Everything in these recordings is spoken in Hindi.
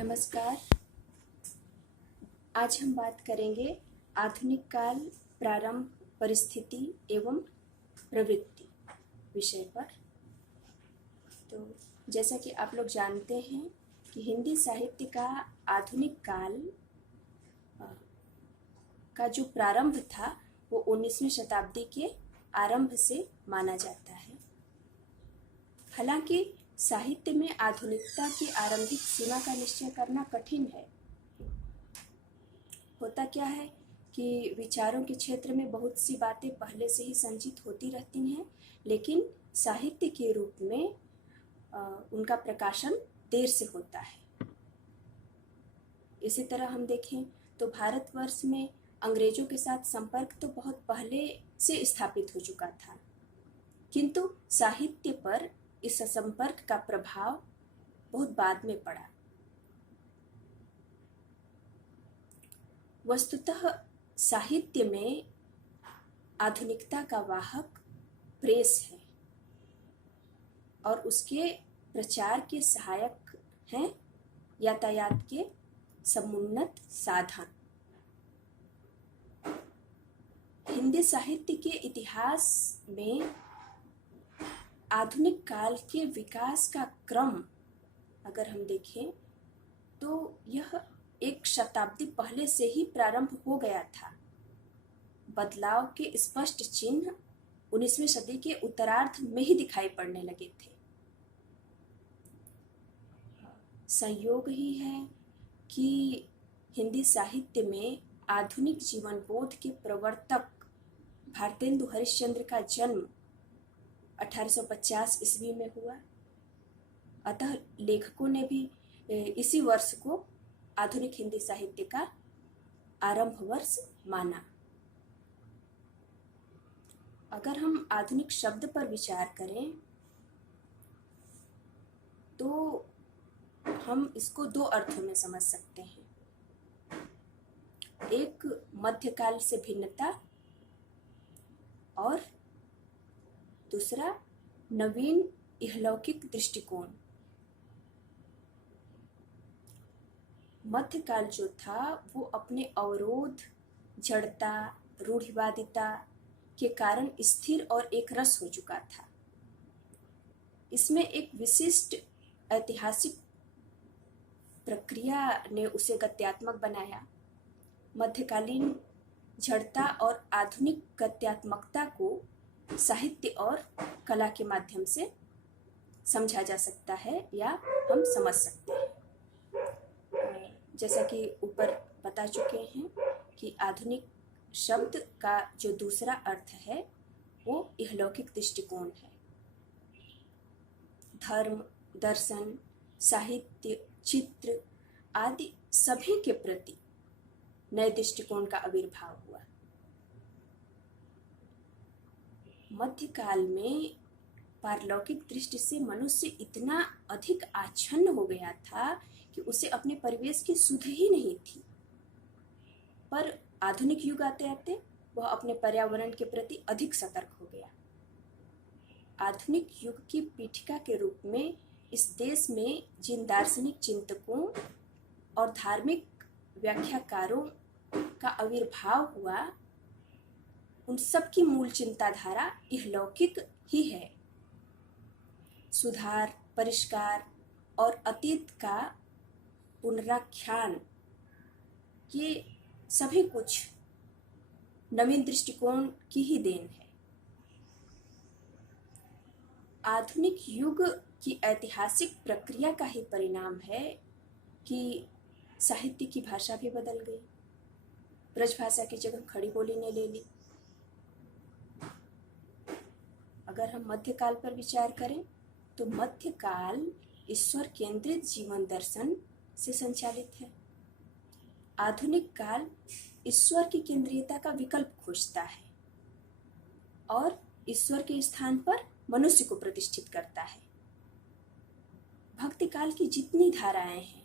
नमस्कार। आज हम बात करेंगे आधुनिक काल, प्रारंभ, परिस्थिति एवं प्रवृत्ति विषय पर। तो जैसा कि आप लोग जानते हैं कि हिंदी साहित्य का आधुनिक काल का जो प्रारंभ था वो 19वीं शताब्दी के आरंभ से माना जाता है। हालांकि साहित्य में आधुनिकता की आरंभिक सीमा का निश्चय करना कठिन है। होता क्या है कि विचारों के क्षेत्र में बहुत सी बातें पहले से ही संचित होती रहती हैं, लेकिन साहित्य के रूप में उनका प्रकाशन देर से होता है। इसी तरह हम देखें तो भारतवर्ष में अंग्रेजों के साथ संपर्क तो बहुत पहले से स्थापित हो चुका था, किंतु साहित्य पर इस संपर्क का प्रभाव बहुत बाद में पड़ा। वस्तुतः साहित्य में आधुनिकता का वाहक प्रेस है और उसके प्रचार के सहायक हैं यातायात के समुन्नत साधन। हिंदी साहित्य के इतिहास में आधुनिक काल के विकास का क्रम अगर हम देखें तो यह एक शताब्दी पहले से ही प्रारंभ हो गया था। बदलाव के स्पष्ट चिन्ह 19वीं सदी के उत्तरार्ध में ही दिखाई पड़ने लगे थे। संयोग ही है कि हिंदी साहित्य में आधुनिक जीवन बोध के प्रवर्तक भारतेंदु हरिश्चंद्र का जन्म 1850 ईस्वी में हुआ। अतः लेखकों ने भी इसी वर्ष को आधुनिक हिंदी साहित्य का आरंभ वर्ष माना। अगर हम आधुनिक शब्द पर विचार करें तो हम इसको दो अर्थों में समझ सकते हैं। एक मध्यकाल से भिन्नता और दूसरा नवीन इहलौकिक दृष्टिकोण। मध्यकाल जो था वो अपने अवरोध, जड़ता, रूढ़िवादिता के कारण स्थिर और एक रस हो चुका था। इसमें एक विशिष्ट ऐतिहासिक प्रक्रिया ने उसे गद्यात्मक बनाया। मध्यकालीन जड़ता और आधुनिक गद्यात्मकता को साहित्य और कला के माध्यम से समझा जा सकता है या हम समझ सकते हैं। जैसा कि ऊपर बता चुके हैं कि आधुनिक शब्द का जो दूसरा अर्थ है वो इहलौकिक दृष्टिकोण है। धर्म, दर्शन, साहित्य, चित्र आदि सभी के प्रति नए दृष्टिकोण का आविर्भाव हुआ। मध्यकाल में पारलौकिक दृष्टि से मनुष्य इतना अधिक आच्छन्न हो गया था कि उसे अपने परिवेश की सुध ही नहीं थी। पर आधुनिक युग आते आते वह अपने पर्यावरण के प्रति अधिक सतर्क हो गया। आधुनिक युग की पीठिका के रूप में इस देश में जिन दार्शनिक चिंतकों और धार्मिक व्याख्याकारों का आविर्भाव हुआ, उन सब की मूल चिंताधारा इहलौकिक ही है। सुधार, परिष्कार और अतीत का पुनराख्यान, ये सभी कुछ नवीन दृष्टिकोण की ही देन है। आधुनिक युग की ऐतिहासिक प्रक्रिया का ही परिणाम है कि साहित्य की भाषा भी बदल गई। ब्रजभाषा की जगह खड़ी बोली ने ले ली। अगर हम मध्यकाल पर विचार करें तो मध्यकाल ईश्वर केंद्रित जीवन दर्शन से संचालित है। आधुनिक काल ईश्वर की केंद्रीयता का विकल्प खोजता है और ईश्वर के स्थान पर मनुष्य को प्रतिष्ठित करता है। भक्ति काल की जितनी धाराएं हैं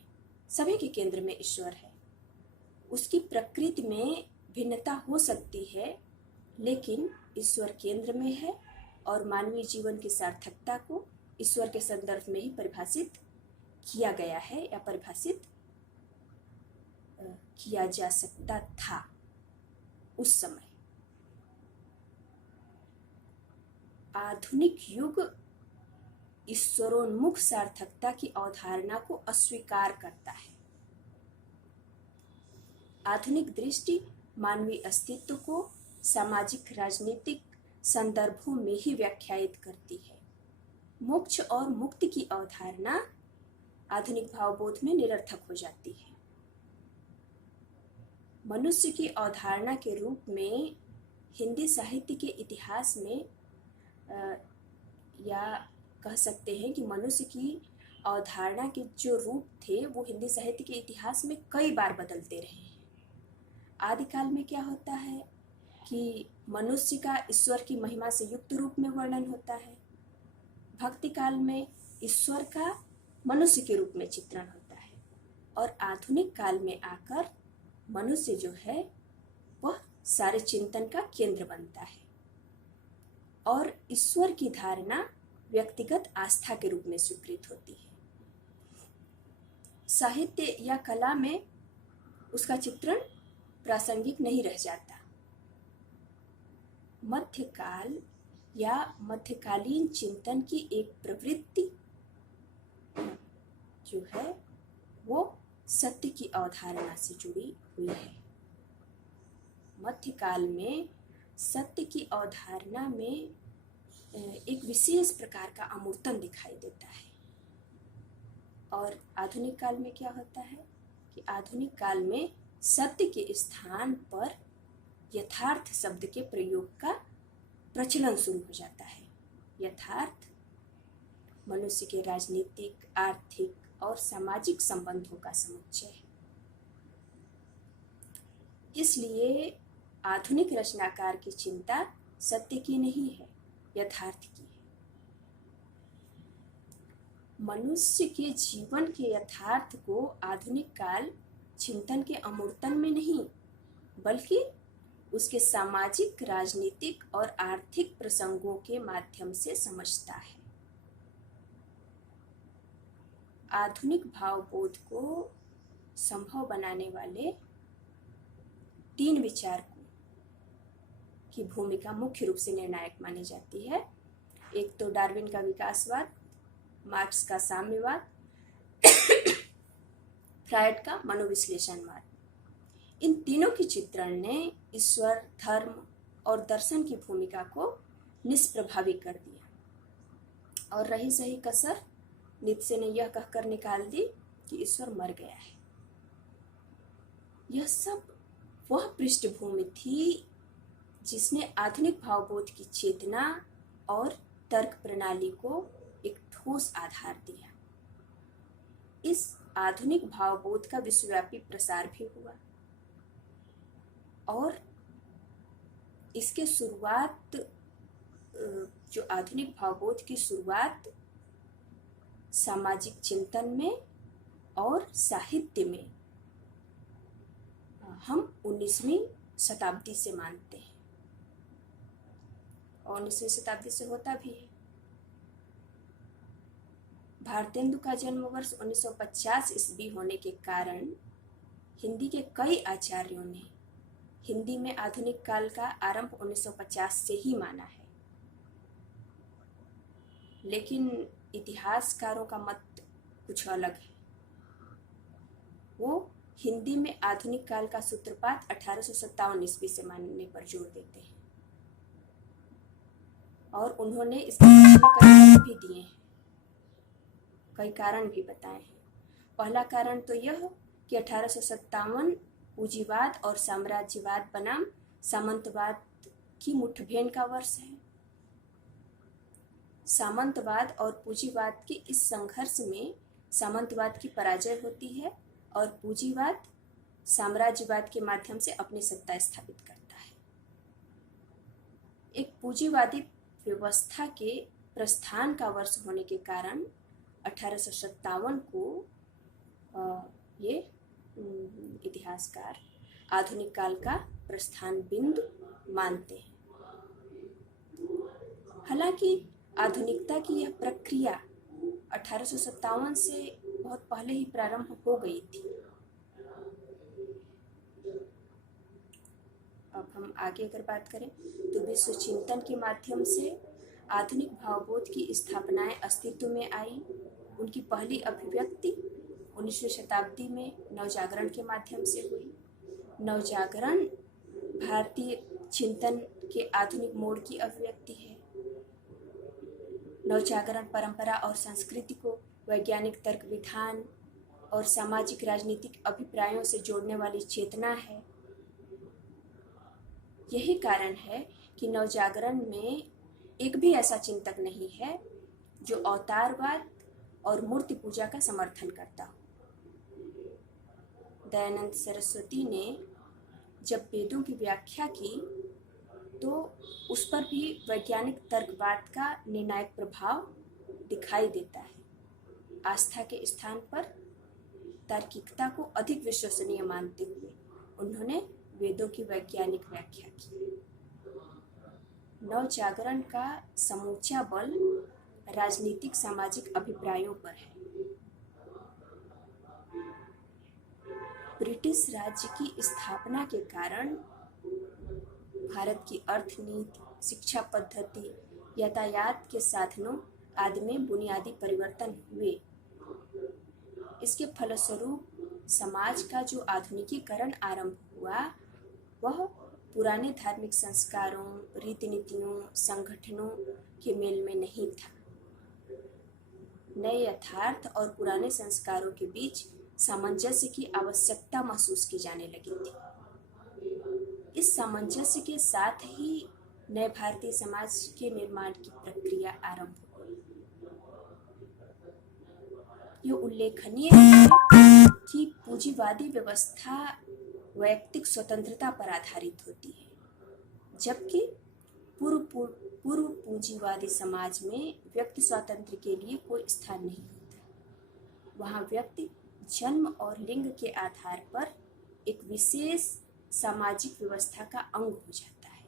सभी के केंद्र में ईश्वर है। उसकी प्रकृति में भिन्नता हो सकती है, लेकिन ईश्वर केंद्र में है और मानवीय जीवन की सार्थकता को ईश्वर के संदर्भ में ही परिभाषित किया गया है या परिभाषित किया जा सकता था उस समय। आधुनिक युग ईश्वरोन्मुख सार्थकता की अवधारणा को अस्वीकार करता है। आधुनिक दृष्टि मानवीय अस्तित्व को सामाजिक राजनीतिक संदर्भों में ही व्याख्यायित करती है। मोक्ष और मुक्ति की अवधारणा आधुनिक भावबोध में निरर्थक हो जाती है। मनुष्य की अवधारणा के रूप में हिंदी साहित्य के इतिहास में या कह सकते हैं कि मनुष्य की अवधारणा के जो रूप थे वो हिंदी साहित्य के इतिहास में कई बार बदलते रहे हैं। आदिकाल में क्या होता है कि मनुष्य का ईश्वर की महिमा से युक्त रूप में वर्णन होता है। भक्ति काल में ईश्वर का मनुष्य के रूप में चित्रण होता है और आधुनिक काल में आकर मनुष्य जो है वह सारे चिंतन का केंद्र बनता है और ईश्वर की धारणा व्यक्तिगत आस्था के रूप में स्वीकृत होती है। साहित्य या कला में उसका चित्रण प्रासंगिक नहीं रह जाता। मध्यकाल या मध्यकालीन चिंतन की एक प्रवृत्ति जो है वो सत्य की अवधारणा से जुड़ी हुई है। मध्यकाल में सत्य की अवधारणा में एक विशेष प्रकार का अमूर्तन दिखाई देता है। और आधुनिक काल में क्या होता है कि आधुनिक काल में सत्य के स्थान पर यथार्थ शब्द के प्रयोग का प्रचलन शुरू हो जाता है। यथार्थ मनुष्य के राजनीतिक, आर्थिक और सामाजिक संबंधों का समुच्चय है। इसलिए आधुनिक रचनाकार की चिंता सत्य की नहीं है, यथार्थ की है। मनुष्य के जीवन के यथार्थ को आधुनिक काल चिंतन के अमूर्तन में नहीं बल्कि उसके सामाजिक, राजनीतिक और आर्थिक प्रसंगों के माध्यम से समझता है। आधुनिक भावबोध को संभव बनाने वाले तीन विचारकों की भूमिका मुख्य रूप से निर्णायक मानी जाती है। एक तो डार्विन का विकासवाद, मार्क्स का साम्यवाद, फ्रायड का मनोविश्लेषणवाद। इन तीनों के चित्रण ने ईश्वर, धर्म और दर्शन की भूमिका को निष्प्रभावी कर दिया और रही सही कसर नीत्शे ने यह कहकर निकाल दी कि ईश्वर मर गया है। यह सब वह पृष्ठभूमि थी जिसने आधुनिक भावबोध की चेतना और तर्क प्रणाली को एक ठोस आधार दिया। इस आधुनिक भावबोध का विश्वव्यापी प्रसार भी हुआ और इसके शुरुआत, जो आधुनिक भावबोध की शुरुआत सामाजिक चिंतन में और साहित्य में हम 19वीं शताब्दी से मानते हैं और 19वीं शताब्दी से होता भी है। भारतेंदु का जन्म वर्ष 1950 ईस्वी होने के कारण हिंदी के कई आचार्यों ने हिंदी में आधुनिक काल का आरंभ 1950 से ही माना है। लेकिन इतिहासकारों का मत कुछ अलग है। वो हिंदी में आधुनिक काल का सूत्रपात 1857 ईस्वी से मानने पर जोर देते हैं और उन्होंने इसके पीछे कई कारण भी दिए हैं, कई कारण भी बताए हैं। पहला कारण तो यह कि 1857 पूंजीवाद और साम्राज्यवाद बनाम सामंतवाद की मुठभेड़ का वर्ष है। सामंतवाद और पूंजीवाद के इस संघर्ष में सामंतवाद की पराजय होती है और पूंजीवाद साम्राज्यवाद के माध्यम से अपनी सत्ता स्थापित करता है। एक पूंजीवादी व्यवस्था के प्रस्थान का वर्ष होने के कारण 1857 को ये इतिहासकार आधुनिक काल का प्रस्थान बिंदु मानते हैं। हालांकि आधुनिकता की यह प्रक्रिया 1857 से बहुत पहले ही प्रारंभ हो गई थी। अब हम आगे अगर बात करें तो विश्व चिंतन के माध्यम से आधुनिक भावबोध की स्थापनाएं अस्तित्व में आई। उनकी पहली अभिव्यक्ति 19वीं शताब्दी में नवजागरण के माध्यम से हुई। नवजागरण भारतीय चिंतन के आधुनिक मोड़ की अभिव्यक्ति है। नवजागरण परंपरा और संस्कृति को वैज्ञानिक तर्क विधान और सामाजिक राजनीतिक अभिप्रायों से जोड़ने वाली चेतना है। यही कारण है कि नवजागरण में एक भी ऐसा चिंतक नहीं है जो अवतारवाद और मूर्ति पूजा का समर्थन करता हो। दयानंद सरस्वती ने जब वेदों की व्याख्या की तो उस पर भी वैज्ञानिक तर्कवाद का निर्णायक प्रभाव दिखाई देता है। आस्था के स्थान पर तार्किकता को अधिक विश्वसनीय मानते हुए उन्होंने वेदों की वैज्ञानिक व्याख्या की। नवजागरण का समूचा बल राजनीतिक सामाजिक अभिप्रायों पर है। ब्रिटिश राज्य की स्थापना के कारण भारत की अर्थनीति, शिक्षा पद्धति, यातायात के साधनों आदि में बुनियादी परिवर्तन हुए। इसके फलस्वरूप समाज का जो आधुनिकीकरण आरंभ हुआ वह पुराने धार्मिक संस्कारों, रीति नीतियों, संगठनों के मेल में नहीं था। नए यथार्थ और पुराने संस्कारों के बीच सामंजस्य की आवश्यकता महसूस की जाने लगी थी। इस सामंजस्य के साथ ही नए भारतीय समाज के निर्माण की प्रक्रिया आरंभ हुई। यह उल्लेखनीय है कि पूंजीवादी व्यवस्था वैयक्तिक स्वतंत्रता पर आधारित होती है, जबकि पूर्व पूंजीवादी समाज में व्यक्ति स्वातंत्र्य के लिए कोई स्थान नहीं होता। वहाँ व्यक्ति जन्म और लिंग के आधार पर एक विशेष सामाजिक व्यवस्था का अंग हो जाता है।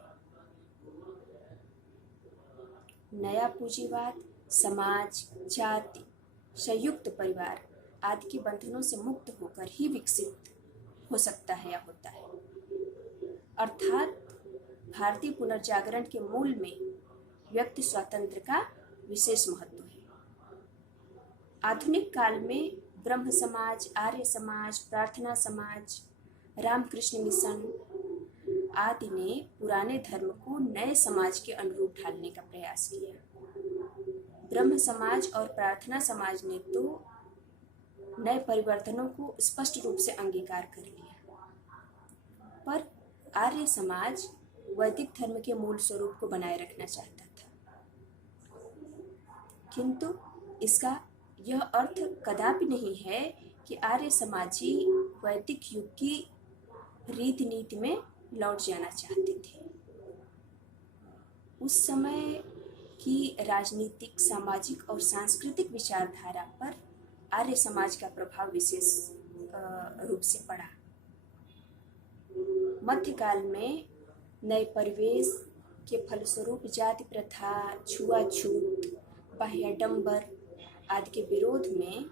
नया पूंजीवाद समाज, जाति, संयुक्त परिवार आदि के बंधनों से मुक्त होकर ही विकसित हो सकता है या होता है। अर्थात भारतीय पुनर्जागरण के मूल में व्यक्ति स्वातंत्र्य का विशेष महत्व है। आधुनिक काल में ब्रह्म समाज, आर्य समाज, प्रार्थना समाज, रामकृष्ण मिशन आदि ने पुराने धर्म को नए समाज के अनुरूप ढालने का प्रयास किया। ब्रह्म समाज और प्रार्थना समाज ने तो नए परिवर्तनों को स्पष्ट रूप से अंगीकार कर लिया, पर आर्य समाज वैदिक धर्म के मूल स्वरूप को बनाए रखना चाहता था। किंतु इसका यह अर्थ कदापि नहीं है कि आर्य समाजी वैदिक युग की रीति नीति में लौट जाना चाहते थे। उस समय की राजनीतिक, सामाजिक और सांस्कृतिक विचारधारा पर आर्य समाज का प्रभाव विशेष रूप से पड़ा। मध्यकाल में नए परिवेश के फलस्वरूप जाति प्रथा, छुआछूत, बाह्याडंबर आदि के विरोध में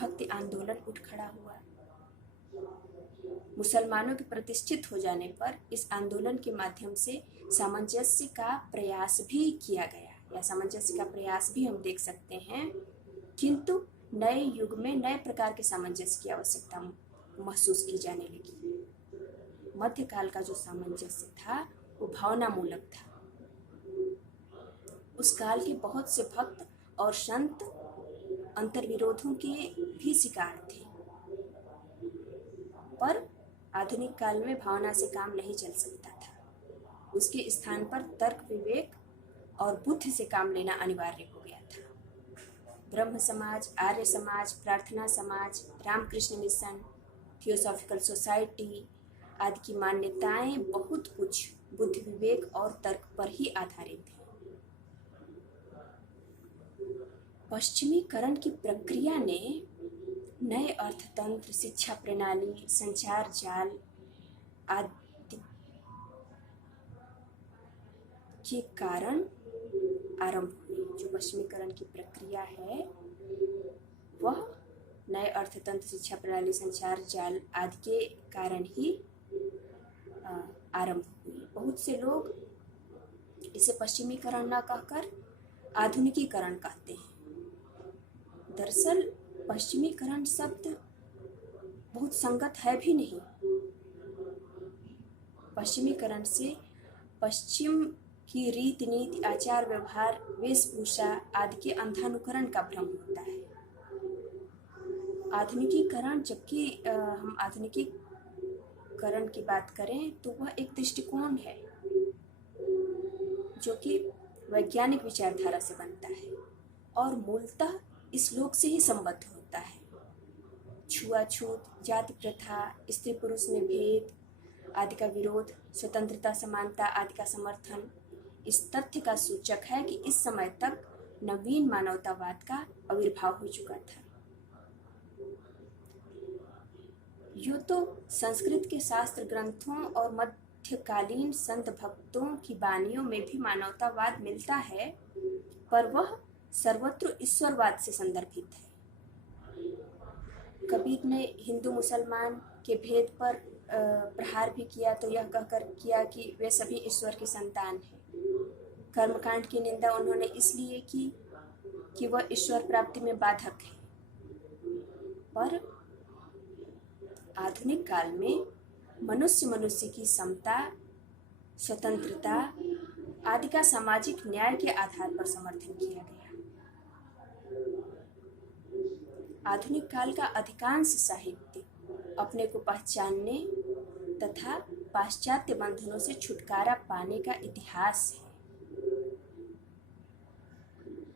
भक्ति आंदोलन उठ खड़ा हुआ। मुसलमानों के प्रतिष्ठित हो जाने पर इस आंदोलन के माध्यम से सामंजस्य का प्रयास भी किया गया, या सामंजस्य का प्रयास भी हम देख सकते हैं। किंतु नए युग में नए प्रकार के सामंजस्य की आवश्यकता महसूस की जाने लगी। मध्यकाल का जो सामंजस्य था वो भावनामूलक था। उस काल के बहुत से भक्त और संत अंतर्विरोधों के भी शिकार थे, पर आधुनिक काल में भावना से काम नहीं चल सकता था। उसके स्थान पर तर्क, विवेक और बुद्धि से काम लेना अनिवार्य हो गया था। ब्रह्म समाज, आर्य समाज, प्रार्थना समाज, रामकृष्ण मिशन, थियोसॉफिकल सोसाइटी आदि की मान्यताएं बहुत कुछ बुद्धि, विवेक और तर्क पर ही आधारित है। पश्चिमीकरण की प्रक्रिया ने नए अर्थतंत्र, शिक्षा प्रणाली, संचार जाल आदि के कारण आरंभ हुई। जो पश्चिमीकरण की प्रक्रिया है वह नए अर्थतंत्र, शिक्षा प्रणाली, संचार जाल आदि के कारण ही आरंभ हुई। बहुत से लोग इसे पश्चिमीकरण न कहकर आधुनिकीकरण कहते हैं। दरअसल पश्चिमीकरण शब्द बहुत संगत है भी नहीं। पश्चिमीकरण से पश्चिम की रीति नीति, आचार व्यवहार, वेशभूषा आदि के अंधानुकरण का भ्रम होता है। आधुनिकीकरण, जबकि हम आधुनिकीकरण की बात करें तो वह एक दृष्टिकोण है जो कि वैज्ञानिक विचारधारा से बनता है और मूलतः इस लोक से ही संबद्ध होता है। छुआछूत, जाति प्रथा, स्त्री पुरुष में भेद आदि का विरोध, स्वतंत्रता, समानता आदि का समर्थन इस तथ्य का सूचक है कि इस समय तक नवीन मानवतावाद का आविर्भाव हो चुका था। यूँ तो संस्कृत के शास्त्र ग्रंथों और मध्यकालीन संत भक्तों की वाणियों में भी मानवतावाद मिलता है, पर वह सर्वत्र ईश्वरवाद से संदर्भित है। कबीर ने हिंदू मुसलमान के भेद पर प्रहार भी किया तो यह कहकर किया कि वे सभी ईश्वर की संतान हैं। कर्मकांड की निंदा उन्होंने इसलिए की कि वह ईश्वर प्राप्ति में बाधक है। पर आधुनिक काल में मनुष्य की समता, स्वतंत्रता आदि का सामाजिक न्याय के आधार पर समर्थन किया गया। आधुनिक काल का अधिकांश साहित्य अपने को पहचानने तथा पाश्चात्य बंधनों से छुटकारा पाने का इतिहास है।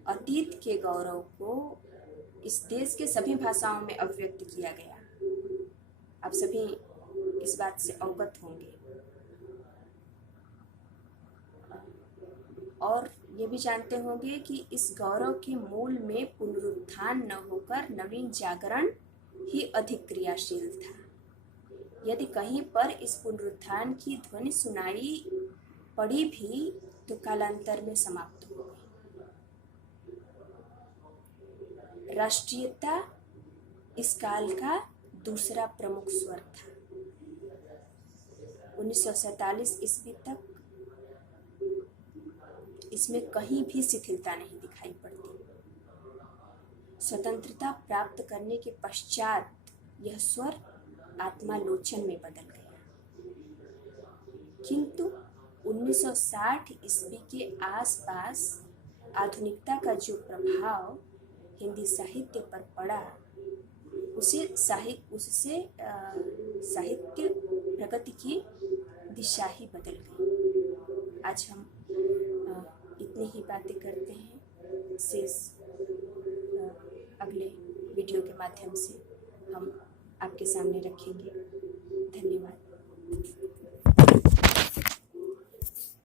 अतीत के गौरव को इस देश के सभी भाषाओं में अभिव्यक्त किया गया। आप सभी इस बात से अवगत होंगे और ये भी जानते होंगे कि इस गौरव के मूल में पुनरुत्थान न होकर नवीन जागरण ही अधिक क्रियाशील था। यदि कहीं पर इस पुनरुत्थान की ध्वनि सुनाई पड़ी भी तो कालांतर में समाप्त हो गई। राष्ट्रीयता इस काल का दूसरा प्रमुख स्वर था। 1947 ईस्वी तक इसमें कहीं भी शिथिलता नहीं दिखाई पड़ती। स्वतंत्रता प्राप्त करने के पश्चात यह स्वर आत्मालोचन में बदल गया, किंतु 1960 ईस्वी के आसपास आधुनिकता का जो प्रभाव हिंदी साहित्य पर पड़ा उससे साहित्य प्रगति की दिशा ही बदल गई। आज हम इतनी ही बातें करते हैं। शेष अगले वीडियो के माध्यम से हम आपके सामने रखेंगे। धन्यवाद।